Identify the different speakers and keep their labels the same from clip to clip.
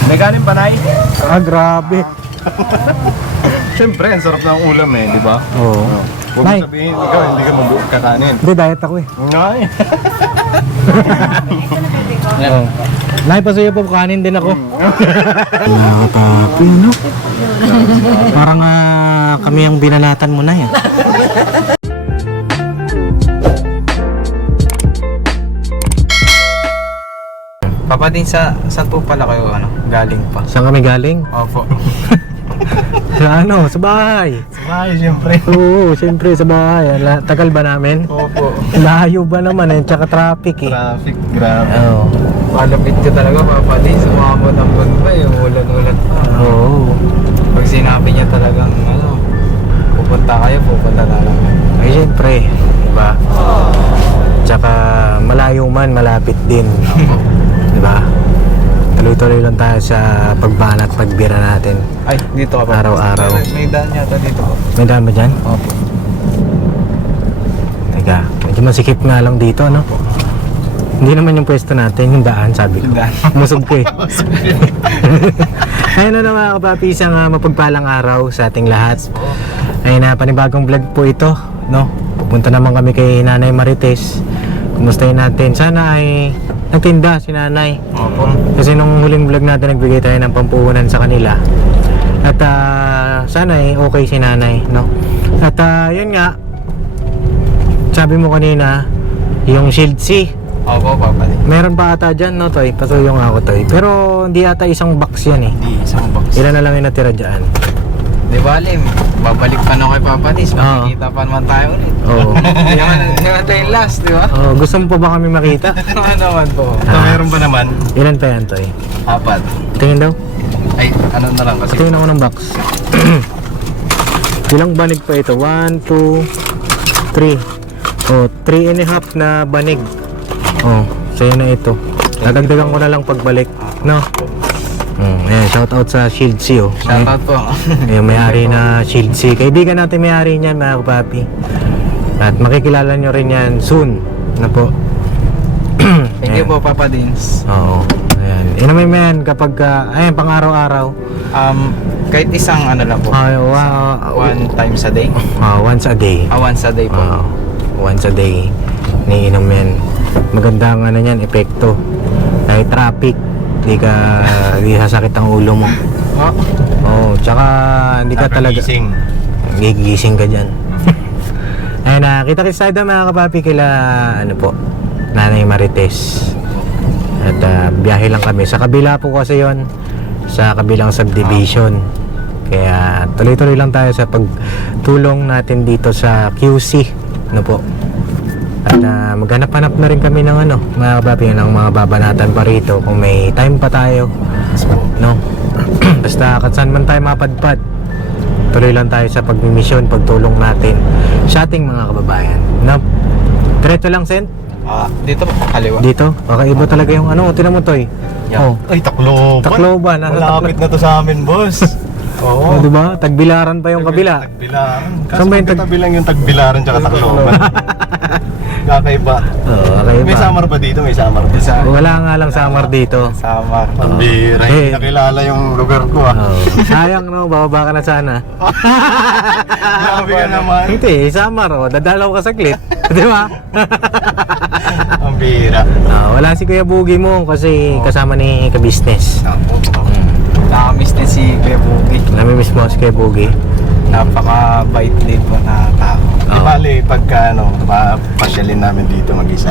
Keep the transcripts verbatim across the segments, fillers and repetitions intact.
Speaker 1: May galing panay.
Speaker 2: Ah, grabe.
Speaker 1: Siyempre, ang sarap ng ulam eh, di ba?
Speaker 2: Oo.
Speaker 1: Huwag
Speaker 2: Nay.
Speaker 1: mo sabihin, ikaw hindi ka mabuot kakanin.
Speaker 2: Hindi, diet ako eh.
Speaker 1: Ngay.
Speaker 2: Oo. Nay, pasuyo po, kanin din ako. Nakatapi, no? Parang ah, kami ang binalatan mo na yan.
Speaker 3: Papa din sa saan po pala kayo ano, galing pa?
Speaker 2: Saan kami galing?
Speaker 3: Opo.
Speaker 2: Sa ano, sa bahay.
Speaker 1: Sabay, siyempre.
Speaker 2: Oo, siyempre sa bahay. La- Tagal ba namin?
Speaker 1: Opo.
Speaker 2: Layo ba naman eh, tsaka traffic eh.
Speaker 1: Traffic, grabe.
Speaker 2: Oo.
Speaker 3: Malapit ka talaga Papa din, sumama ng buwan pa yung ulan-ulan pa.
Speaker 2: Oo.
Speaker 3: Pag sinabi niya talagang ano, pupunta kayo, pupunta talaga.
Speaker 2: Ay, siyempre. Diba? Tsaka malayo man, malapit din. Diba? Tuloy-tuloy lang tayo sa pagbanat, pagbira natin.
Speaker 3: Ay, dito ka pa.
Speaker 2: Araw-araw.
Speaker 3: May, may daan yata dito.
Speaker 2: May daan ba dyan?
Speaker 3: Opo.
Speaker 2: Teka, medyo masikip nga lang dito, no? Hindi naman yung pwesto natin, yung daan, sabi ko.
Speaker 3: Yung daan.
Speaker 2: Musog ko eh. Ayun na mga kapapi, isang uh, mapagpalang araw sa ating lahat. Ayun na, panibagong vlog po ito, no? Pupunta naman kami kay Nanay Marites. Kumustahin natin. Sana ay nagtinda si Nanay.
Speaker 3: Opo.
Speaker 2: Kasi nung huling vlog natin, nagbigay tayo ng pampuhunan sa kanila. At uh, sana ay okay si Nanay, no? At uh, yun nga, sabi mo kanina, yung Shield C.
Speaker 3: Opo, Papa din.
Speaker 2: Meron pa ata dyan, no, Toy? Patuyo nga ako, Toy. Pero hindi ata isang box yan eh.
Speaker 3: Hindi, isang box.
Speaker 2: Ilan na lang yung natira dyan?
Speaker 3: Di ba, Lim? Babalik pa na kay Papa Dis. Makikita pa naman tayo ulit.
Speaker 2: Oo.
Speaker 3: Hindi naman, hindi naman tayo yung last, di ba?
Speaker 2: Oh, gusto mo pa ba kami makita?
Speaker 3: Ano naman po?
Speaker 1: Ito, meron ba naman?
Speaker 2: Ilan pa yan, Toy?
Speaker 3: Apat.
Speaker 2: Tingin daw.
Speaker 3: Ay, ano na lang kasi.
Speaker 2: Tingin ako ng box. Ilang banig pa ito? One, two, three. Oh, three and a half na banig. Oh, sa'yo na ito. Dadagdagan ko na lang pagbalik. No? Mm, ayan, shout out sa Shield C, oh.
Speaker 3: Shoutout po.
Speaker 2: Yung may-ari na Shield C. Kaibigan natin may-ari niyan, mga kapapi. At makikilala nyo rin yan soon. Na po.
Speaker 3: Thank you po, Papa Dins.
Speaker 2: Oo. Ayan. Inumin mo yan kapag, uh, ayan, pang araw-araw.
Speaker 3: Um, kahit isang ano lang po.
Speaker 2: Uh, wow,
Speaker 3: One times a day.
Speaker 2: uh, once a day.
Speaker 3: Ah, once a day po.
Speaker 2: Uh, once a day. Niinom yan. Maganda ang ano yan, epekto. Kahit traffic, di ka, di sasakit ang ulo mo.
Speaker 3: Oh,
Speaker 2: Oo, tsaka hindi ka talaga
Speaker 1: Nakagising.
Speaker 2: gigising ka dyan. Ayun na, kita kita tayo mga kapapi kila ano po, Nanay Marites. At uh, biyahe lang kami. Sa kabila po kasi yon, sa kabilang subdivision. Kaya tuloy-tuloy lang tayo sa pagtulong natin dito sa Q C. Ano po. At uh, maghanap-hanap na rin kami ng ano, mga kapapi, ng mga babanatan pa rito kung may time pa tayo. No? Basta katsan man tayo mapadpad, tuloy lang tayo sa pagmimisyon, pagtulong natin sa ating mga kababayan. No? Diretso lang, Sen?
Speaker 3: ah, dito po, kaliwa.
Speaker 2: Dito? Kakaiba talaga yung ano, tinan mo, Toy.
Speaker 3: Yeah.
Speaker 2: Oh,
Speaker 1: Ay, Tacloban.
Speaker 2: Tacloban. Nasa
Speaker 1: Malapit na to sa amin, boss.
Speaker 2: Oo. Oh, diba? Tagbilaran pa yung kabila.
Speaker 1: Tagbilaran. Kaso
Speaker 2: Saan ba yung tag-
Speaker 1: magkatabi lang yung Tagbilaran tsaka Tacloban. Kakaiba.
Speaker 2: Oo, kakaiba.
Speaker 1: May summer ba dito? May summer ba?
Speaker 3: Isa.
Speaker 2: Wala nga lang summer dito.
Speaker 3: Sama.
Speaker 1: Pambira.
Speaker 2: Eh.
Speaker 1: Hindi nakilala yung lugar ko ah.
Speaker 2: Oh. Sayang no, bababa ka na sana.
Speaker 1: Grabe ka naman.
Speaker 2: Hindi, summer oh, dadalaw ka saglit. Di ba?
Speaker 1: Pambira.
Speaker 2: Ah, wala si Kuya Bugi mo kasi kasama ni ka-business.
Speaker 3: Nakamiss din si Kuya Bugi.
Speaker 2: Namimiss mo si Kuya Bugi.
Speaker 3: Napaka-bait din po na tao.
Speaker 1: Di
Speaker 2: Oo.
Speaker 1: bali, pagka ano, mapasyalin namin dito mag-isa.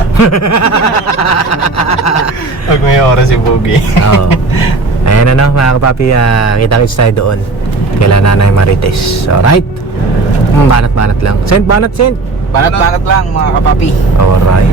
Speaker 1: Pag may oras si Boogie.
Speaker 2: Oo. Ayan na no, mga kapapi, uh, kita-kits tayo doon. Kaila Nanay Marites. Alright? Hmm, banat-banat lang. Sent, banat, sent.
Speaker 3: Banat-banat lang mga kapapi.
Speaker 2: Alright.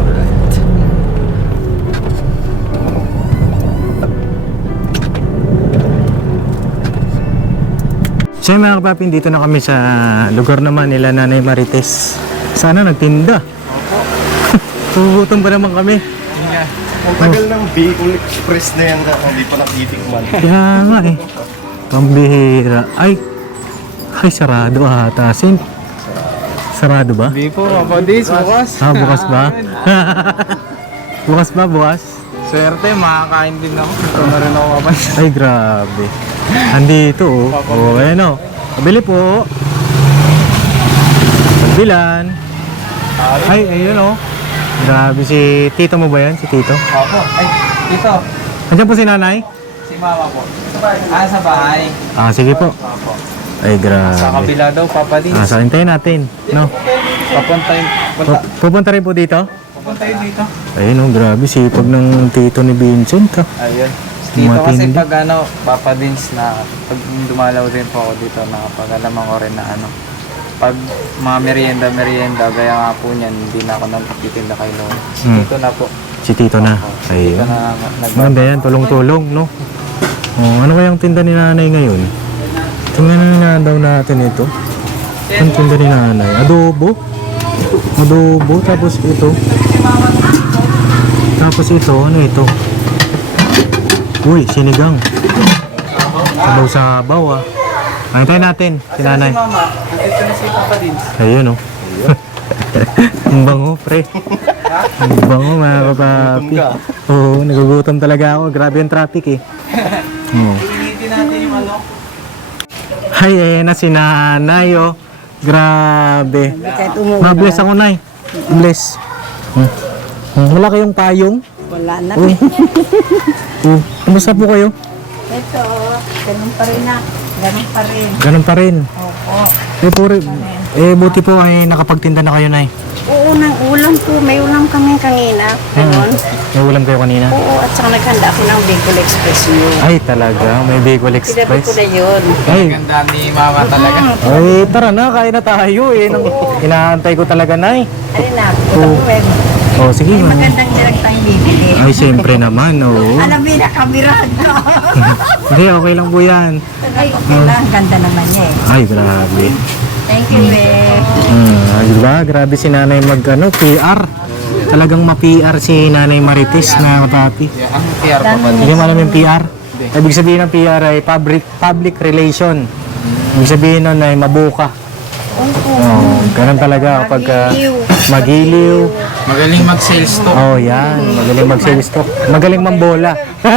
Speaker 2: So yun, mga kapapin, dito na kami sa lugar naman nila Nanay Marites. Sana nagtinda.
Speaker 3: Opo.
Speaker 2: Pugutom pa naman kami.
Speaker 3: Yun nga.
Speaker 1: Ang tagal ng Bicol Express na yan na hindi pa natitikman.
Speaker 2: Kaya nga eh. Pambihira. Ay, ay sarado ata. Sin? Sarado ba?
Speaker 3: Hindi po, Papa Dis, bukas.
Speaker 2: Ah, bukas ba? Bukas ba, bukas?
Speaker 3: Swerte, makakain din ako. Ito na rin ako kapansin.
Speaker 2: Ay, grabe. Andito, oh. Oh, ayan, oh. Pabili po. Pagbilan. Ay, ayun, oh. Grabe, si Tito mo ba yan? Si Tito?
Speaker 3: Opo. Ay, dito.
Speaker 2: Andiyan po si nanay?
Speaker 3: Si mama po. Ah, sa bahay.
Speaker 2: Ah, sige po.
Speaker 3: Opo.
Speaker 2: Ay, grabe.
Speaker 3: Sa kabila daw, Papa Dins.
Speaker 2: Ah, sa hintayin natin. No?
Speaker 3: Papunta yun. Punta.
Speaker 2: Pu- Pupunta rin po dito?
Speaker 3: Papunta yun dito.
Speaker 2: Ayun, oh, grabe. Sipag ng Tito ni Vincent, ah.
Speaker 3: Ayun. Dito kasi
Speaker 2: Matindi.
Speaker 3: pag ano, Papa Dins na pag dumalaw din po ako dito, nakapag-alaman ko rin na ano, pag mga merienda, merienda, gaya nga po niyan, hindi na ako nagtitinda kay Lolo. Si
Speaker 2: Hmm.
Speaker 3: Tito na po.
Speaker 2: Si Tito na.
Speaker 3: Dito
Speaker 2: Ayun.
Speaker 3: na nag
Speaker 2: Maganda yan, tulong-tulong, no? Oh, ano kayang tinda ni nanay ngayon? Tingnan na nga daw natin ito. Ang tinda ni nanay. Adobo. Adobo. Tapos ito. Tapos ito. Ano ito? Uy, sinigang. Sabaw-sabaw ah. Antayin natin, si nanay.
Speaker 3: Si Mama, dito na si Papa Dins.
Speaker 2: Ayun oh. Ang bango, pre. Ang bango, mga kapapi. Oo, nagugutom talaga ako. Grabe yung traffic eh. Oo.
Speaker 3: Initin natin yung ano.
Speaker 2: Ay, ayan na si nanay, oh. Grabe. Ma-bless ako, nay. Bless. Hmm. Hmm, wala kayong payong?
Speaker 4: Wala na.
Speaker 2: Uy. Uh, kumusta po kayo?
Speaker 4: Ito, ganun pa rin na. Ganun pa rin.
Speaker 2: Ganun pa rin.
Speaker 4: Opo.
Speaker 2: Eh, puri, eh, buti po ay nakapagtinda na kayo, nay.
Speaker 4: Oo, ng ulam po. May ulam kami kanina. Ganun.
Speaker 2: May ulam kayo kanina?
Speaker 4: Oo, at saka naghanda ako ng Bicol Express nyo.
Speaker 2: Ay, talaga. May Bicol
Speaker 4: Sinabi ko
Speaker 2: Express.
Speaker 4: na yun.
Speaker 2: Ay,
Speaker 3: Ganda ni Mama talaga.
Speaker 2: ay, tara na. Kain na tayo eh. Nang, inaantay ko talaga, nay.
Speaker 4: Ano na, punta
Speaker 2: Oo.
Speaker 4: po eh.
Speaker 2: Oh, sige.
Speaker 4: May
Speaker 2: ma'am.
Speaker 4: magandang direct tayong bibili.
Speaker 2: Ay, siyempre naman, oo.
Speaker 4: Alam mo na, kamerahan ko.
Speaker 2: Hindi, okay lang po yan.
Speaker 4: Ay, okay lang. Ang ganda naman niya eh.
Speaker 2: Ay, grabe.
Speaker 4: Thank you eh.
Speaker 2: Hmm, ay, diba? Grabe si nanay mag, ano, P R. Talagang ma-P R si nanay Marites na kapapi.
Speaker 3: Yeah, ang P R Papa Dins.
Speaker 2: Hindi mo alam yung P R? Ibig sabihin ng P R ay public public relation. Ibig sabihin nun ay mabuka. Oh, ganun talaga kapag uh, magiliw.
Speaker 3: Magaling mag-sales to.
Speaker 2: Oh, yan. Magaling mag-sales talk. Magaling mambola.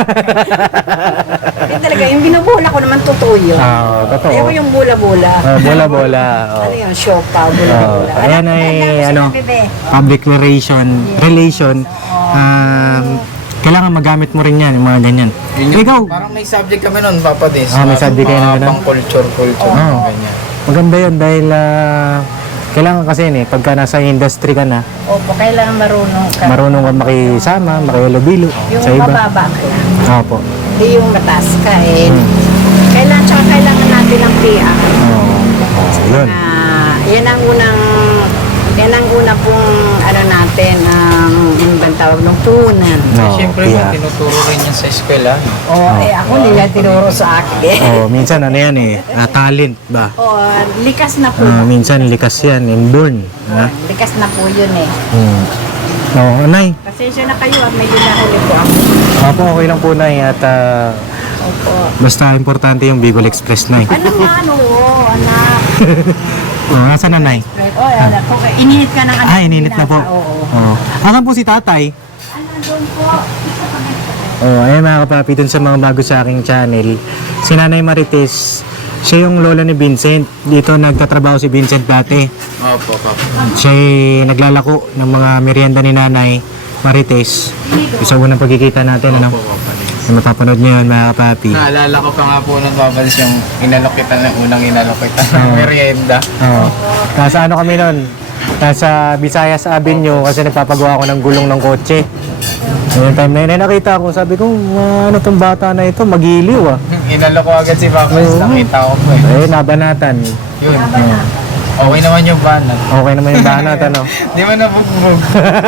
Speaker 4: Hindi talaga, yung binubola ko naman totoo yun.
Speaker 2: Ah, totoo.
Speaker 4: Ayaw ko yung bola-bola.
Speaker 2: Oh, bola-bola. Oh.
Speaker 4: Ano yun, siopa,
Speaker 2: Oh,
Speaker 4: bola-bola.
Speaker 2: ayan ay ano, public relation, relation. Um, kailangan magamit mo rin yan, yung mga ganyan.
Speaker 3: Yun yung-
Speaker 2: Ikaw,
Speaker 3: Parang may subject kami nun, Papa Dins.
Speaker 2: Ah, may subject kayo na
Speaker 3: Mga
Speaker 2: ganun?
Speaker 3: pang culture, culture.
Speaker 2: Oo.
Speaker 3: Ganyan.
Speaker 2: maganda yun dahil ah, kailangan kasi yun eh, pagka nasa industry ka na,
Speaker 4: Opo, kailangan marunong ka.
Speaker 2: marunong ka makisama, makihalubilo
Speaker 4: Yung
Speaker 2: sa iba.
Speaker 4: mababa ka lang.
Speaker 2: Opo.
Speaker 4: Hindi yung mataas ka eh.
Speaker 2: Hmm.
Speaker 4: Kailangan, tsaka kailangan natin ng P R.
Speaker 2: Oo. Oh, yun.
Speaker 4: Ah, yan ang unang, yan ang una pong, ano natin, ang um, bang tawag ng punan.
Speaker 2: No,
Speaker 3: Siyempre,
Speaker 2: yeah.
Speaker 3: tinuturo rin yan sa eskwela.
Speaker 4: O, eh, ako nila tinuro sa akin. Eh.
Speaker 2: Oh, minsan ano yan eh, ah, talent ba?
Speaker 4: O, likas na po.
Speaker 2: Ah, minsan likas yan, inborn. Ha?
Speaker 4: Likas na po yun eh.
Speaker 2: Hmm. Oo, Nay.
Speaker 4: Pasensya na kayo at medyo nahuli po ako.
Speaker 2: Opo, okay lang po, Nay. At ah,
Speaker 4: Opo.
Speaker 2: basta importante yung Bicol Express, Nay.
Speaker 4: Ano nga, ano, oh, anak.
Speaker 2: Oh, nasaan na, Nay?
Speaker 4: O, anak, okay. Ininit ka ng anak.
Speaker 2: Ah, ininit na po.
Speaker 4: Oo.
Speaker 2: Oo. Asan po si tatay?
Speaker 4: Ano doon po?
Speaker 2: Oh, ayun mga kapapi, dun sa mga bago sa aking channel. Si Nanay Marites, siya yung lola ni Vincent. Dito nagtatrabaho si Vincent dati.
Speaker 3: Opo, Papa.
Speaker 2: Siya ay naglalako ng mga merienda ni Nanay Marites. Isa unang pagkikita natin, ano?
Speaker 3: Opo, Papa Dins.
Speaker 2: Mapapanood nyo yun mga kapapi.
Speaker 3: Naalala ko pa nga po ng Papa Dins yung inalok kita ng unang inalok kita ng
Speaker 2: Oo.
Speaker 3: merienda.
Speaker 2: Oo. Nasa ano kami nun? Nasa Visayas Avenue kasi nagpapagawa ako ng gulong ng kotse. Yung time na yun, ay nakita ko, sabi ko, "Ah, ano tong bata na ito, magiliw ah."
Speaker 3: Inalok ko agad si Papa Dins,
Speaker 2: Oo.
Speaker 3: nakita ko po eh.
Speaker 2: Eh, nabanatan.
Speaker 3: Yun. Okay naman yung banat.
Speaker 2: Okay naman yung banat, ano?
Speaker 3: Di mo nabugbog.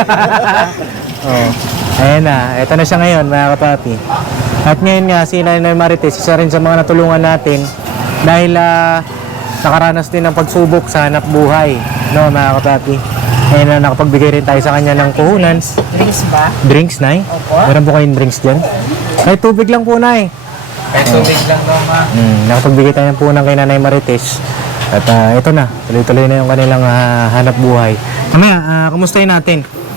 Speaker 2: Oh. Ayan na, eto na siya ngayon mga kapapi. At ngayon nga si Nanay Marites, isa rin sa mga natulungan natin dahil ah, nakaranas din ng pagsubok sa hanap buhay, no mga kapapi. Ngayon na nakapagbigay rin tayo sa kanya ng puhunan.
Speaker 4: Drinks ba?
Speaker 2: Drinks, Nay?
Speaker 4: Opo.
Speaker 2: Meron po kayong drinks dyan? Kahit tubig lang po, Nay.
Speaker 3: Kaya tubig lang daw ma.
Speaker 2: Hmm, nakapagbigay tayo ng puhunan kay Nanay Marites. At ah, ito na, tuloy-tuloy na yung kanilang ah, hanap buhay. Kamaya, uh, kumustahin natin.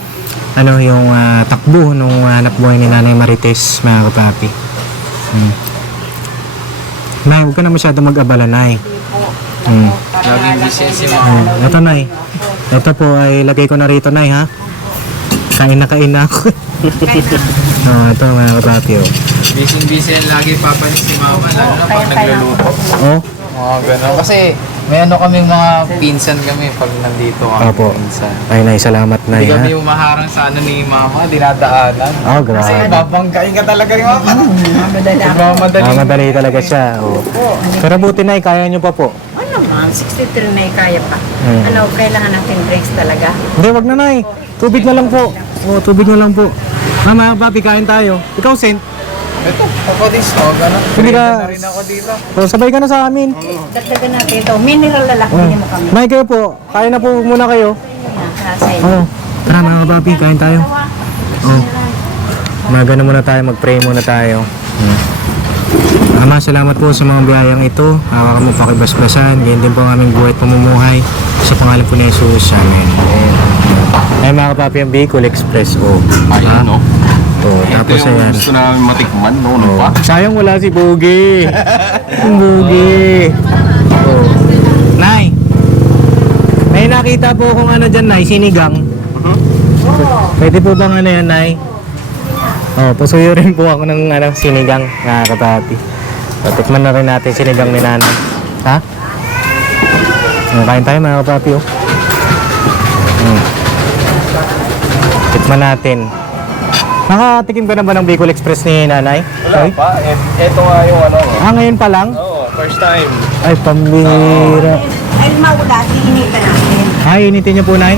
Speaker 2: ano yung ah, takbo nung hanap buhay ni Nanay Marites, mga kapapi. Hmm. Nay, huwag ka na masyado mag-abala, Nay. Hmm.
Speaker 3: Laging busy si mama.
Speaker 2: Hmm. Ito, Nay. Ito po ay lagay ko na rito, Nay, ha? Kain na kain na ako. Oh, ito mga kapapi, oh.
Speaker 3: Busy-busy yan lagi papanin si mama, lalo na pag nagluluto.
Speaker 2: Oh,
Speaker 3: Mga gano'n. Kasi may ano kaming mga pinsan kami pag nandito kami.
Speaker 2: Opo.
Speaker 3: Pinsan.
Speaker 2: ay, Nay, salamat, Nay,
Speaker 3: Hindi
Speaker 2: ha?
Speaker 3: kami umaharang sa ano ni mama, dinadaanan.
Speaker 2: Oh,
Speaker 3: Kasi
Speaker 2: grabe.
Speaker 3: babangkain ka talaga ni mama.
Speaker 4: Madala ako.
Speaker 3: Nagmamadali.
Speaker 2: Ah, madali talaga siya, oh. Pero buti, Nay, kaya nyo pa po.
Speaker 4: Ano man, sixty-three na eh, kaya pa.
Speaker 2: Hmm.
Speaker 4: Ano, kailangan natin drinks talaga.
Speaker 2: Hindi, wag na, Nay. Tubig na lang po. Oh, tubig na lang po. Mama, papi, kain tayo. Ikaw, Saint.
Speaker 3: Ito, ako din so, gano'n.
Speaker 2: Hindi ka-
Speaker 3: na rin ako dito.
Speaker 2: Oh, sabay ka na sa amin.
Speaker 4: Dagdagan natin ito. Mineral na lang,
Speaker 2: Oh.
Speaker 4: hindi mo kami.
Speaker 2: Nay, kayo po. Kain na po muna kayo.
Speaker 4: Kasi,
Speaker 2: Oh, tara mga papi, kain tayo. Oh. Umaga na muna tayo, mag-pray muna tayo. Hmm. Ama, salamat po sa mga biyayang ito. Hawa ka mo pakibasbasan. Ganyan din po ang aming buhay at pamumuhay. Sa pangalan po ni Jesus. Amen. Ay mga kapapi, ang Bicol Express. Oh.
Speaker 1: Ayun, no?
Speaker 2: Oh,
Speaker 1: Ito
Speaker 2: tapos
Speaker 1: yung
Speaker 2: ayan.
Speaker 1: gusto namin matikman, no? Ano pa?
Speaker 2: Sayang wala si Boogie. Ang Boogie. Oh. Nay. May nakita po kung ano dyan, Nay. Sinigang. Pwede po bang ano yan, Nay? Oh, pasuyo rin po ako ng ano, sinigang. Nakakatapi. Patikman na rin natin sinigang ni Nanay. Ha? Oh, kain tayo mga kapapi, oh. Hmm. Tikman natin. Nakatikim ka na ba ng Bicol Express ni Nanay?
Speaker 1: Wala
Speaker 2: Ay?
Speaker 1: pa. Et, eto nga yung ano.
Speaker 2: Ah, ngayon pa lang?
Speaker 1: Oo, first time.
Speaker 2: Ay, pambihira.
Speaker 4: ay maula, hinihinita natin.
Speaker 2: Ay, initin niyo po, Nay.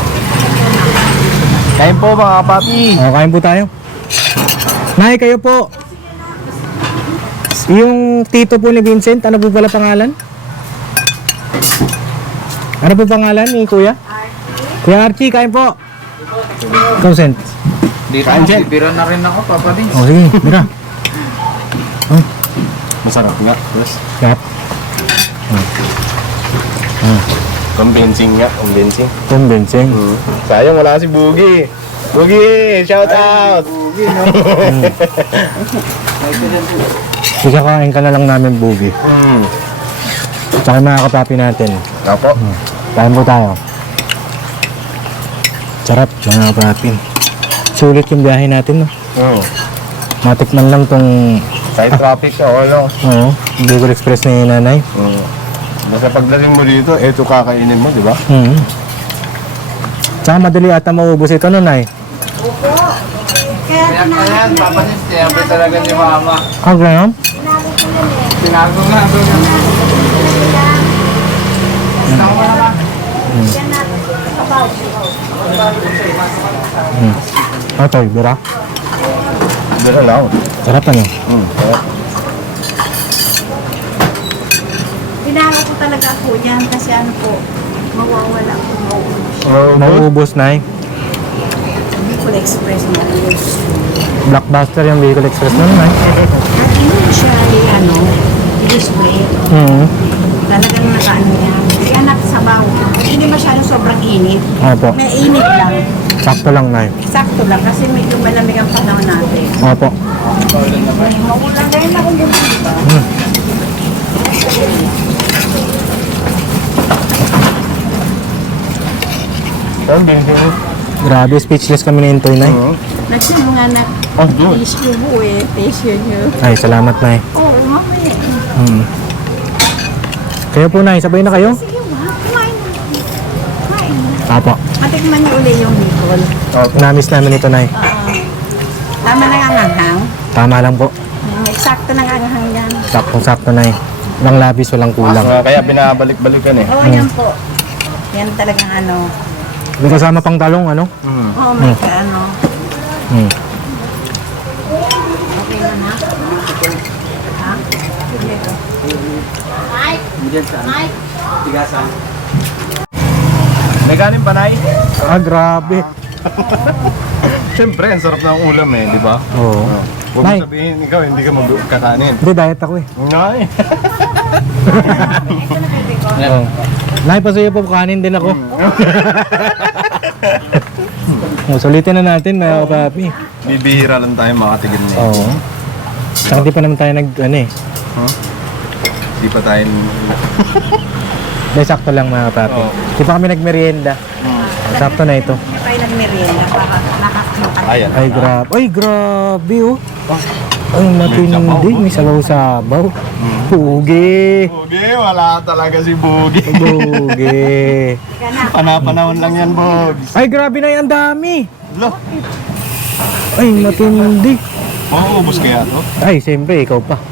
Speaker 1: Kain po mga papi.
Speaker 2: O, kain po tayo. Nay, kayo po. Yung tito po ni Vincent, ano po pala pangalan? Ano po pangalan ni Kuya? Kuya Archie, kain po. Vincent.
Speaker 3: Dito,
Speaker 1: Kain dyan.
Speaker 3: bibira na rin ako, Papa Dins.
Speaker 2: O, sige, mira.
Speaker 1: Masarap nga. Yes.
Speaker 2: Yap.
Speaker 1: Convincing nga, convincing.
Speaker 2: Convincing.
Speaker 1: Hmm. Sayang wala si Boogie. Boogie, shout out!
Speaker 2: Ikakain ka na lang namin, Bugi.
Speaker 1: Hmm.
Speaker 2: Tsaka yung mga kapapi natin.
Speaker 1: Apo.
Speaker 2: Kain po tayo. Sarap, mga kapapi. Sulit yung biyahe natin, no?
Speaker 1: Hmm.
Speaker 2: Matikman lang tong,
Speaker 1: Kahit traffic ka, wala.
Speaker 2: oo, Bicol Express ni Nanay.
Speaker 1: Hmm. Basta pagdating mo dito, eto kakainin mo, di ba?
Speaker 2: Hmm. Tsaka madali ata maubos ito, Nanay.
Speaker 3: Kaya pa yan, Papa Dins, siyempre talaga ni Mama.
Speaker 2: Ah, ganyan?
Speaker 3: Tinago nga, doon. Gusto mo na ba?
Speaker 2: Hmm. Okay, bira.
Speaker 1: Dito lang.
Speaker 2: Sarap ano?
Speaker 1: Hmm. sarap.
Speaker 4: Binago ko talaga po yan kasi ano po, mawawala po mauubos.
Speaker 1: Oh,
Speaker 2: Mauubos, Nay.
Speaker 4: Bicol Express mauubos.
Speaker 2: Blockbuster yung Bicol Express nun, Nay.
Speaker 4: At hindi siya yung ano, display.
Speaker 2: Hmm.
Speaker 4: Talagang nakaano yan. Kaya nakasabaw. Hindi masyadong sobrang init.
Speaker 2: Opo.
Speaker 4: May init lang.
Speaker 2: Sakto lang, Nay.
Speaker 4: Sakto lang kasi medyo malamig ang panahon natin.
Speaker 2: Opo.
Speaker 4: Ay, maulan na rin ako dito.
Speaker 2: Hmm.
Speaker 1: Convincing.
Speaker 2: Grabe, speechless kami ni Intoy, Nay.
Speaker 1: Hmm.
Speaker 4: Nagsin mo nga na
Speaker 1: Oh, good.
Speaker 4: tissue mo eh. Tissue nyo.
Speaker 2: Ay, salamat, Nay.
Speaker 4: Oo, oh, mamaya.
Speaker 2: Hmm. Kayo po, Nay. Sabay na kayo?
Speaker 4: Sige, ma. Kumain na. Kumain na.
Speaker 2: Apo.
Speaker 4: Matikman niyo uli yung Bicol.
Speaker 1: Opo.
Speaker 2: Namiss namin ito, Nay.
Speaker 4: Oo. Tama na nga hanghang.
Speaker 2: Tama lang po.
Speaker 4: Mm, Eksakto na nga hanghang yan.
Speaker 2: Saktong-sakto, Nay. Walang labis, walang kulang.
Speaker 1: Ah, kaya binabalik-balikan eh.
Speaker 4: Oo, yan po. Yan talagang ano.
Speaker 2: May kasama pang talong, ano?
Speaker 1: Hmm.
Speaker 4: Oo, may ka ano.
Speaker 2: Hmm.
Speaker 4: Okay na na. Ha? Sige ko.
Speaker 3: Tigasan.
Speaker 1: May kanin pa, Nay?
Speaker 2: Ah, grabe.
Speaker 1: Siyempre, ang sarap ng ulam eh, di ba?
Speaker 2: Oo.
Speaker 1: Huwag
Speaker 2: Nay.
Speaker 1: mo sabihin, ikaw hindi ka magkakanin.
Speaker 2: Hindi, diet ako eh.
Speaker 1: Ngay.
Speaker 2: Oo. Nay, pasuyo po, kanin din ako. Oh, sulitin na natin mga kapapi.
Speaker 1: Bibihira lang tayo makatigil na.
Speaker 2: Oo. Saka di pa naman tayo nag, ano eh.
Speaker 1: Huh? Di pa tayo...
Speaker 2: Dahil sakto lang mga kapapi.
Speaker 1: Oo.
Speaker 2: Di pa kami nagmerienda. Sakto na ito.
Speaker 4: Hindi tayo nagmerienda para nakakamakan.
Speaker 1: Ayan.
Speaker 2: Ay, grabe. Ay, grabe oh. Ay, matindi. May sabaw-sabaw. Pugi.
Speaker 1: Bugi, wala talaga si Bugi.
Speaker 2: Pugi.
Speaker 1: Panapanahon lang yan, Bogs.
Speaker 2: Ay, grabe na yan. Ang dami.
Speaker 1: Lo,
Speaker 2: Ay, matindi.
Speaker 1: mauubos kaya to?
Speaker 2: Ay, siyempre, ikaw pa.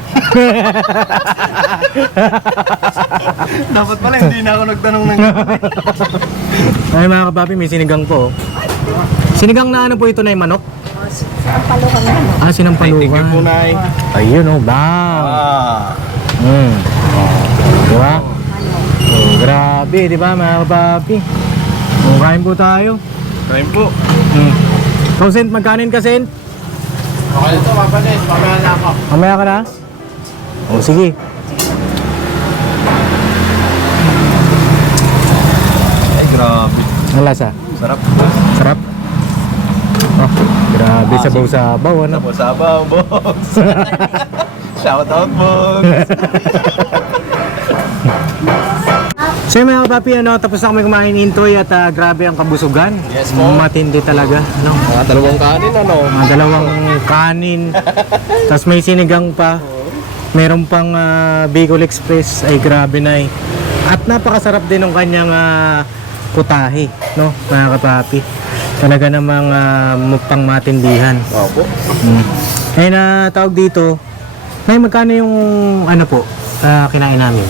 Speaker 1: Dapat pala hindi na ako nagtanong ng
Speaker 2: Ay, mga kapapi, may sinigang po. oh. Sinigang na ano po ito na yung manok?
Speaker 4: Sinampalukan na.
Speaker 2: Ah,
Speaker 1: Thank you po,
Speaker 2: sinampalukan.
Speaker 1: Nay.
Speaker 2: Ayun, oh, bang.
Speaker 1: Ah.
Speaker 2: Hmm. Di ba? Oh, grabe, di ba, mga kapapi? Oh, kain po tayo.
Speaker 1: Kain po.
Speaker 2: Hmm. Ikaw, Sent, magkanin ka, Sent?
Speaker 1: Okay na to, mapalit. Mamaya na ako.
Speaker 2: Mamaya ka na? Oh, sige.
Speaker 1: Ay, grabe.
Speaker 2: Ang lasa?
Speaker 1: Sarap.
Speaker 2: Sarap? Oh, grabe, sabaw-sabaw, ano?
Speaker 1: Sabaw-sabaw, Bogs. Shout out, Bogs.
Speaker 2: So yun, mga kapapi, ano, tapos na kami kumain intoy at ah, grabe ang kabusugan.
Speaker 1: Yes po.
Speaker 2: Matindi talaga, ano?
Speaker 1: Mga dalawang kanin, ano?
Speaker 2: Mga dalawang kanin, tapos may sinigang pa. Meron pang ah, Bicol Express, ay grabe na eh. At napakasarap din ng kanyang ah, putahe, no, mga kapapi. Talaga namang uh, pang matindihan.
Speaker 1: Opo.
Speaker 2: Mm. Ay na tawag dito, Nay, magkano yung ano po, ah, kinain namin?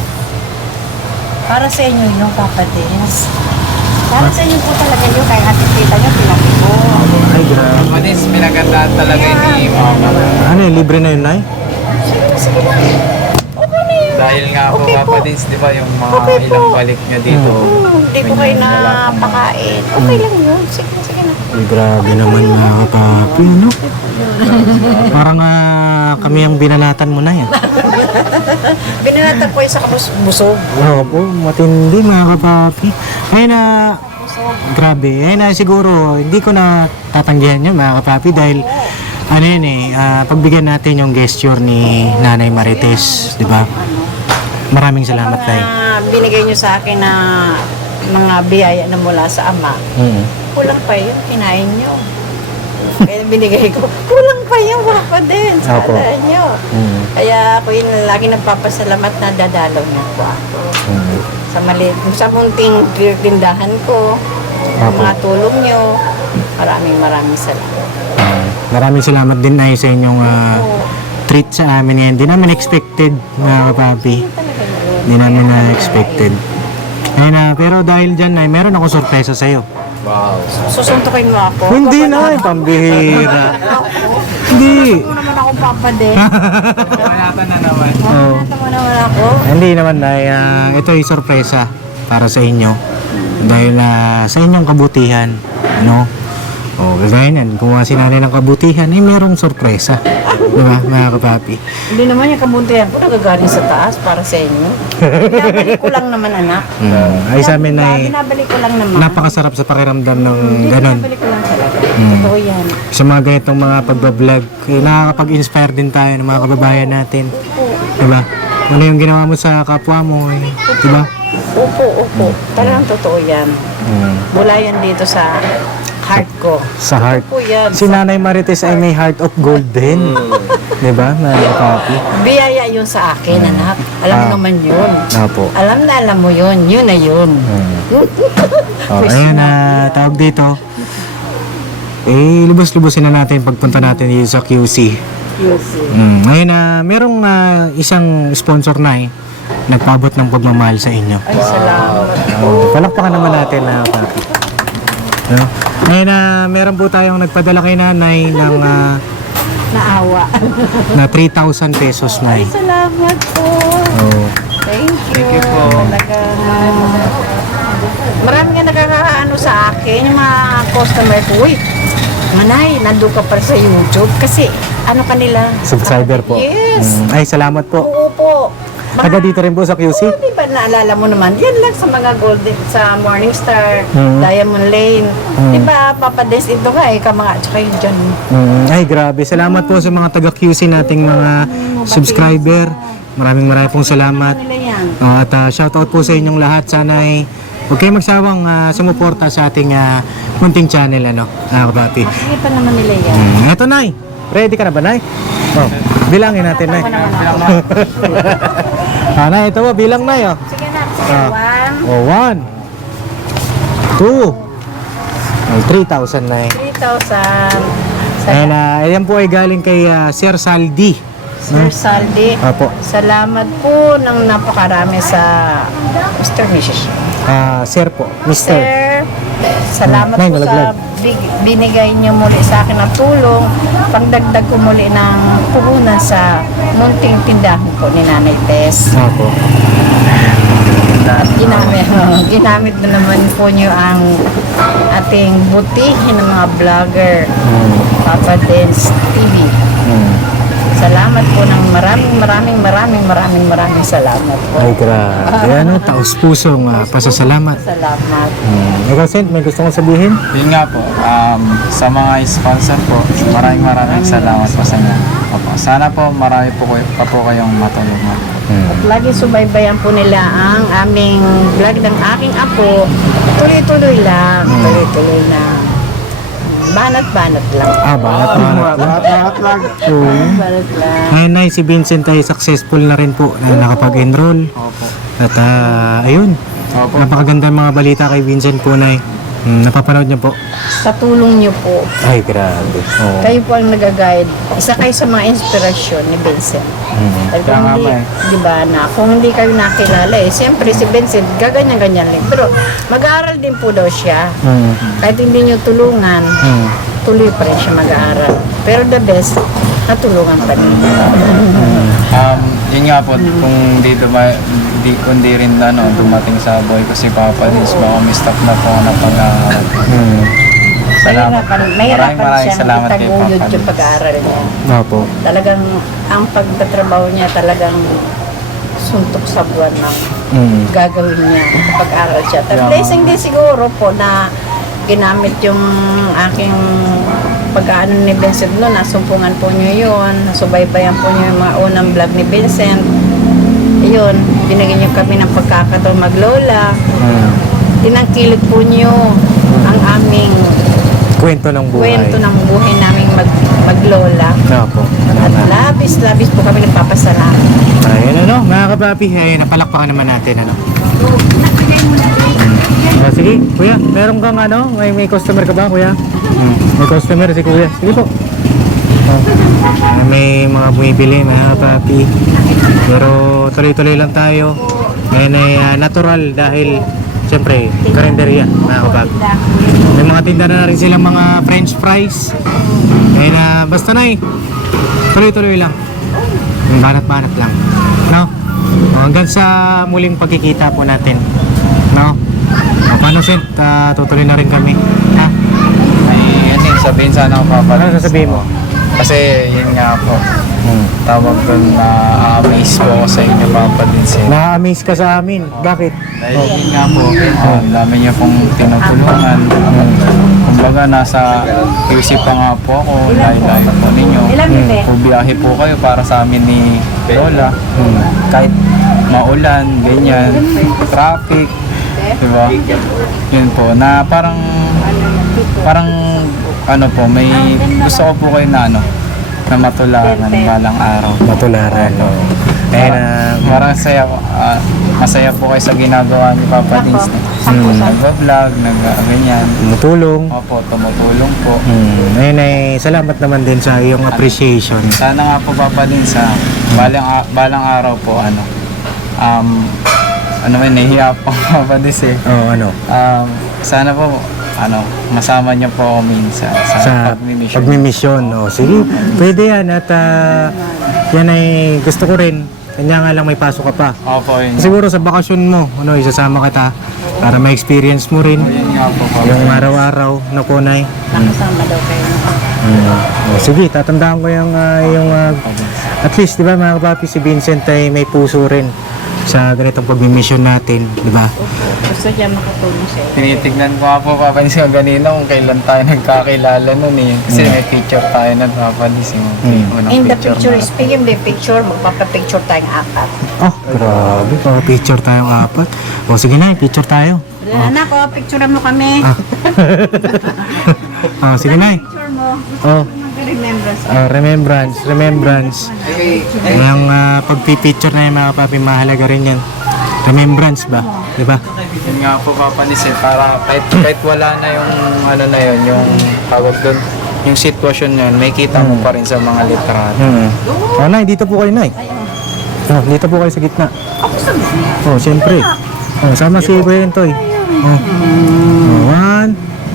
Speaker 4: Para sa inyo yung Papa Dins. Para sa inyo po talaga yung kay ate tita nyo, pinaki po.
Speaker 2: Ay, grabe.
Speaker 3: Manis, pinagandaan talaga ni Mama.
Speaker 2: Ano yun, libre na yun, Nay?
Speaker 4: Sige, sige lang. Okay na yun.
Speaker 3: Dahil nga po,
Speaker 4: Okay
Speaker 3: Papa
Speaker 4: po.
Speaker 3: Dins, di ba, yung mga
Speaker 4: Okay po.
Speaker 3: ilang balik niya dito.
Speaker 4: Hmm, Hindi ko kayo napakain. Okay lang yun. Sige na, sige na.
Speaker 2: Ay, grabe naman mga kapapi, no? Parang ah, kami ang binalatan mo na yan.
Speaker 4: Binanatan ko yung sa kabus- busog.
Speaker 2: Oo po, matindi mga kapapi. Ay na, grabe. Ay na siguro, hindi ko na tatanggihan yun mga kapapi dahil ano yun eh, ah, pagbigyan natin yung gesture ni Nanay Marites, di ba? Maraming salamat
Speaker 4: Mga
Speaker 2: tayo.
Speaker 4: binigay nyo sa akin na mga biyaya na mula sa ama.
Speaker 2: Mm.
Speaker 4: Kulang pa yun, kinain nyo. Kaya binigay ko, kulang pa yun, Papa Dins.
Speaker 2: Opo.
Speaker 4: Alaan nyo.
Speaker 2: Mm.
Speaker 4: Kaya ako yun lagi nagpapasalamat na dadalaw niyo po ako.
Speaker 2: Mm.
Speaker 4: Sa maliit, sa munting tindahan ko, sa
Speaker 2: Opo.
Speaker 4: mga tulong nyo, maraming maraming salamat.
Speaker 2: Ah, maraming salamat din ay sa inyong ah,
Speaker 4: Oo.
Speaker 2: treat sa amin yan. Hindi namin expected mga kapapi.
Speaker 4: Talaga yun.
Speaker 2: Hindi namin na expected. Ayun na, pero dahil dyan ay meron ako sorpresa sa'yo.
Speaker 1: Wow.
Speaker 4: Susuntukin mo ako.
Speaker 2: Hindi na, ay pambihira. Hindi.
Speaker 4: Ano naman ako, Papa Dins?
Speaker 3: Panatan na naman.
Speaker 2: Oh.
Speaker 4: Ano mo naman ako?
Speaker 2: Hindi naman ay ah, ito ay sorpresa para sa inyo. Dahil ah, sa inyong kabutihan, ano? Oh, kagaya niyan, kung sinanay ng kabutihan, ay merong sorpresa. Di ba, mga kapapi?
Speaker 4: Hindi naman yung kabuntihan ko nagagaling sa taas para sa inyo. Binabalik ko lang naman, anak.
Speaker 2: Mm. Ay sa amin ay
Speaker 4: Binabalik ko lang naman.
Speaker 2: napakasarap sa pakiramdam ng
Speaker 4: Hindi,
Speaker 2: ganon.
Speaker 4: binabalik ko lang talaga.
Speaker 2: Mm.
Speaker 4: Totoo yan.
Speaker 2: Sa mga ganitong mga pagbablog, eh, nakakapag-inspire din tayo ng mga kababayan natin. Di ba? Ano yung ginawa mo sa kapwa mo, eh, di ba?
Speaker 4: Opo, opo. Talagang totoo yan.
Speaker 2: Mm.
Speaker 4: Mula yan dito sa heart ko.
Speaker 2: Sa heart.
Speaker 4: Opo yan.
Speaker 2: Si Nanay Marites ay may heart of gold din. Di ba, mga kapapi?
Speaker 4: Biyaya yun sa akin, anak. Alam mo
Speaker 2: Ah.
Speaker 4: naman yun.
Speaker 2: Opo.
Speaker 4: Alam na alam mo yun. Yun na yun.
Speaker 2: Mm. Oh, ayun na, tawag dito. Eh, lubos-lubosin na natin pagpunta natin dito sa Q C.
Speaker 4: Yes.
Speaker 2: Mm. Ayun na, merong ah, isang sponsor na eh, nagpabot ng pagmamahal sa inyo.
Speaker 4: Ay, salamat.
Speaker 2: Oh, palakpakan naman natin na papi. No? Ayun na, meron po tayong nagpadala kay nanay ng ah,
Speaker 4: Naawa.
Speaker 2: na three thousand pesos na
Speaker 4: Ay,
Speaker 2: eh.
Speaker 4: salamat po.
Speaker 2: Oh.
Speaker 4: Thank you.
Speaker 3: Thank you po.
Speaker 4: Talagang, marami nga nagkakaano sa akin, yung mga customer ko. Uy, Manay, nandun ka pala sa YouTube. Kasi, ano kanila?
Speaker 2: Subscriber po.
Speaker 4: Yes.
Speaker 2: Mm. Ay, salamat po.
Speaker 4: Oo po. Mga-
Speaker 2: Taga dito rin po sa Q C.
Speaker 4: Oo, di ba naalala mo naman, yan lang sa mga golden, sa Morningstar,
Speaker 2: Mhm.
Speaker 4: Diamond Lane.
Speaker 2: Mhm.
Speaker 4: Di ba, Papa Des, ito nga eh, ka mga, tsaka yun dyan.
Speaker 2: Mm, ay, grabe. Salamat po sa mga taga-Q C nating mga subscriber. Maraming maraming pong salamat.
Speaker 4: Nila yan.
Speaker 2: Uh, at uh, shoutout po sa inyong lahat. Sana ay huwag kayong magsawang uh, sumuporta sa ating uh, munting channel, ano, mga kapapi.
Speaker 4: Makikita naman nila yan.
Speaker 2: Mm, eto, Nay. Ready ka na ba, Nay? Oh, bilangin natin, Nay. Ah, Nay, ito po, bilang, Nay. Oh.
Speaker 4: Sige na, sige,
Speaker 2: Ah.
Speaker 4: one,
Speaker 2: Oh, one. Two. Oh, three thousand, Nay.
Speaker 4: three thousand.
Speaker 2: And uh, ayan po ay galing kay uh, Sir Saldi.
Speaker 4: Sir Saldi,
Speaker 2: Apo.
Speaker 4: salamat po ng napakarami sa Mister Missus
Speaker 2: Ah, Sir po. Mister.
Speaker 4: Sir, salamat
Speaker 2: Nay,
Speaker 4: po sa
Speaker 2: malaglag.
Speaker 4: big- binigay niyo muli sa akin ng tulong, pangdagdag ko muli ng puhunan sa munting tindahan po ni Nanay Tess.
Speaker 2: Apo.
Speaker 4: At ginamit, ginamit na naman po niyo ang ating butihin ng mga vlogger,
Speaker 2: Hmm.
Speaker 4: Papa Dance T V.
Speaker 2: Hmm.
Speaker 4: Salamat po ng maraming maraming maraming maraming maraming salamat po.
Speaker 2: Ay, grabe. Ano, taos pusong uh, pasasalamat.
Speaker 4: Salamat.
Speaker 2: Hmm. Ikaw, Sent, may gusto kong sabihin?
Speaker 3: Yun nga po, um, sa mga sponsor po, maraming maraming salamat po sa inyo. Opo. Sana po marami po kayo, pa po kayong matulungan.
Speaker 2: Hmm.
Speaker 4: Lagi subaybayan po nila ang aming vlog ng aking apo. Tuloy-tuloy lang. Tuloy-tuloy lang. Banat-banat lang.
Speaker 2: Ah, banat, banat.
Speaker 1: Lahat-lahat lang.
Speaker 2: Oo.
Speaker 4: Banat lang.
Speaker 2: Ngayon, Nay, si Vincent ay successful na rin po na nakapag-enroll.
Speaker 3: Opo.
Speaker 2: At ah, ayun,
Speaker 3: Opo.
Speaker 2: napakaganda mga balita kay Vincent po, Nay. Hmm, napapanood niyo po?
Speaker 4: Sa tulong niyo po,
Speaker 2: Ay, grabe. Oo.
Speaker 4: kayo po ang nag-guide. Isa kayo sa mga inspirasyon ni Vincent.
Speaker 2: Hmm.
Speaker 4: Dahil kung
Speaker 3: Tama
Speaker 4: hindi,
Speaker 3: ba eh?
Speaker 4: di ba, na kung hindi kayo nakilala eh, siyempre si Vincent, gaganyan-ganyan lang. Pero mag-aaral din po daw siya.
Speaker 2: Hmm.
Speaker 4: Kahit hindi niyo tulungan,
Speaker 2: Hmm.
Speaker 4: tuloy pa rin siya mag-aaral. Pero the best, natulungan pa rin.
Speaker 3: Um, yun nga po, kung di, duma, di, kung di rin ano, dumating sa buhay ko si Papa Dins, baka may stop na po ako na pag-aaral.
Speaker 2: Hmm.
Speaker 3: Salamat.
Speaker 4: Mahirapan,
Speaker 3: Maraming
Speaker 4: mahirapan
Speaker 3: maraming
Speaker 4: siyang
Speaker 3: salamat kay
Speaker 4: itaguyod
Speaker 3: Papa
Speaker 4: yung
Speaker 3: Dins.
Speaker 4: pag-aaral niya.
Speaker 2: Opo.
Speaker 4: Talagang, ang pagtatrabaho niya talagang suntok sa buwan ng
Speaker 2: Hmm.
Speaker 4: gagawin niya kapag aral siya. At
Speaker 3: Yeah.
Speaker 4: blessing din siguro po na ginamit yung aking pag-ano ni Vincent noon, nasumpungan po niyo yun, nasubaybayan po niyo yung mga unang vlog ni Vincent. Yun, binigyan niyo kami ng pagkakataon maglola.
Speaker 2: Hmm.
Speaker 4: Tinangkilik po niyo ang aming
Speaker 2: Kwento ng buhay.
Speaker 4: kwento ng buhay naming mag, maglola.
Speaker 2: Opo.
Speaker 4: At labis-labis po kami nagpapasalamat.
Speaker 2: Ayun, ano, mga kapapi, ay napalakpakan naman natin, ano. Ah, sige, kuya, meron kang ano, may, may customer ka ba, kuya? Hmm. May customer si kuya. Sige po. Oh. Ah, may mga bumibili, mga kapapi. Pero tuloy-tuloy lang tayo. Ngayon ay ah, natural dahil siyempre, karinderya, mga kapapi. May mga tinda na rin silang mga french fries. Ngayon na, basta na eh. Tuloy-tuloy lang. Banat-banat lang. No? O, hanggang sa muling pagkikita po natin. No? O, paano, Sent? Uh, tutuloy na rin kami. Ha?
Speaker 3: Ay, yun eh, sabihin sana ako Papa
Speaker 2: Ano
Speaker 3: Dins.
Speaker 2: sasabihin mo?
Speaker 3: Kasi yun nga po,
Speaker 2: Hmm.
Speaker 3: tawag doon na amaze po ako sa inyo Papa Dins. eh.
Speaker 2: Na-amaze ka sa amin. Bakit?
Speaker 3: Dahil yun nga po, oh, ang dami niyo pong tinutulungan. Kumbaga, nasa Q C pa nga po ako, layo-layo po ninyo. Pubiyahe po kayo para sa amin ni Lola. Kahit maulan, ganyan, traffic, di ba? Yun po, na parang, parang, ano po, may gusto ko po kayo na ano, na matularan balang araw.
Speaker 2: Matularan. No? Ayun na.
Speaker 3: Parang saya, ah, masaya po kayo sa ginagawa ni Papa Dins.
Speaker 2: Hmm.
Speaker 3: Nag-vlog, nag-ganyan.
Speaker 2: Tumutulong.
Speaker 3: Opo, tumutulong po.
Speaker 2: Hmm. Ayun ay salamat naman din sa iyong appreciation.
Speaker 3: Sana nga po Papa Dins, sa balang, a- balang araw po, ano, um, ano man, nahihiya po Papa Dins eh.
Speaker 2: Oo, ano?
Speaker 3: Um, sana po, ano, masama niyo po ako minsan sa,
Speaker 2: Sa
Speaker 3: pagmimission.
Speaker 2: pagmimisyon. O, sige, pwede yan. At ah, yan ay gusto ko rin. Kanya nga lang may pasok ka pa.
Speaker 3: Opo, yun.
Speaker 2: Siguro sa bakasyon mo, ano, isasama kita para ma-experience mo rin
Speaker 3: Yun nga po Papa
Speaker 2: yung
Speaker 3: Dins.
Speaker 2: araw-araw na kunay.
Speaker 4: Nakasama daw kayo.
Speaker 2: Mm. O, sige, tatandaan ko yung, ah, yung ah, at least, di ba mga kapapi, si Vincent ay may puso rin sa ganitong pag-mission natin, di ba?
Speaker 4: Gusto niya makatulong sa iyo.
Speaker 3: Tinitignan ko nga po, Papa Nis, yung ganina kung kailan tayo nagkakilala nun eh. Kasi may picture tayo nun, Papa Nis. Yung
Speaker 2: Mm.
Speaker 3: unang
Speaker 4: In the
Speaker 3: picture
Speaker 4: picture,
Speaker 3: na.
Speaker 4: speaking of the picture, magpapapicture tayong apat.
Speaker 2: Oh, grabe. Picture tayong apat. O, sige na, picture tayo.
Speaker 4: Anak, oh, picture mo kami.
Speaker 2: Ah. Oh, sige na.
Speaker 4: Picture mo.
Speaker 2: Oh,
Speaker 4: Mag-remembrance.
Speaker 2: oh, remembrance, remembrance. Yung uh, pagpipicture na yung mga papi, mahalaga rin yan. Remembrance ba? Di ba?
Speaker 3: Yun nga po, Papa Nis, eh, para kahit, kahit wala na yung ano na yun, yung tawag doon, yung sitwasyon na yun, may kita mo pa rin sa mga litrato.
Speaker 2: Hmm. Oh, Nay, dito po kayo, Nay. Oh, dito po kayo sa gitna. Oh, siyempre. Oh, sama si Kuya Entoy. Oh. Oh, one.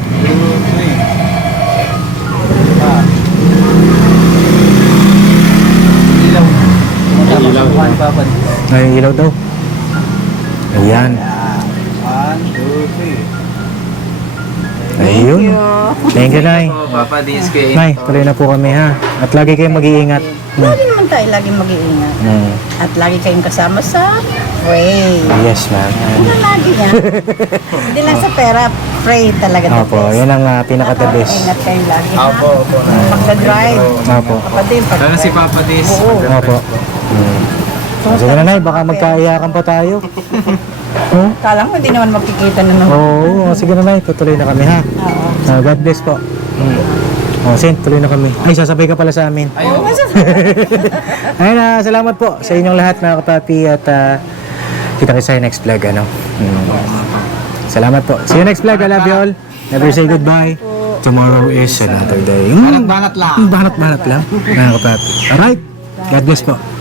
Speaker 2: Ay, ilaw daw. Ayan.
Speaker 3: One, two, three.
Speaker 2: Ayun. Thank you, Nay.
Speaker 3: Oh, Papa Nis, kay
Speaker 2: Nay, tuloy na po kami ha. At lagi kayong mag-iingat.
Speaker 4: Lagi naman tayo laging mag-iingat.
Speaker 2: Hmm.
Speaker 4: At lagi kayong kasama sa pray.
Speaker 2: Yes, ma'am.
Speaker 4: Ano lagi yan? Hindi lang sa pera, pray talaga the
Speaker 2: Opo,
Speaker 4: best.
Speaker 2: yan ang uh, pinaka-the best.
Speaker 4: Ingat kayo lagi ha.
Speaker 3: Apo, opo.
Speaker 4: Pagka-drive.
Speaker 2: Opo.
Speaker 4: Kapatid, pag
Speaker 3: Lalo si Papa Nis.
Speaker 4: Oo.
Speaker 2: Opo. Hmm. Sige na, Nay, baka magkaiyakan pa tayo. Oh?
Speaker 4: Kala mo hindi naman magkikita na naman.
Speaker 2: Oo, oh, sige na, Nay, tutuloy na kami ha.
Speaker 4: Oo.
Speaker 2: Uh, God bless po. Hmm. Oh, Sen, tuloy na kami. Ay, sasabay ka pala sa amin.
Speaker 3: Ayun.
Speaker 2: Ayun na, salamat po sa inyong lahat mga kapapi at uh, kita kayo sa next vlog, ano. Hmm. Salamat po. See you next vlog. I love you all. Never say goodbye. Tomorrow is another day. Hmm.
Speaker 3: Banat-banat lang.
Speaker 2: Banat-banat lang mga kapapi. Alright. God bless po.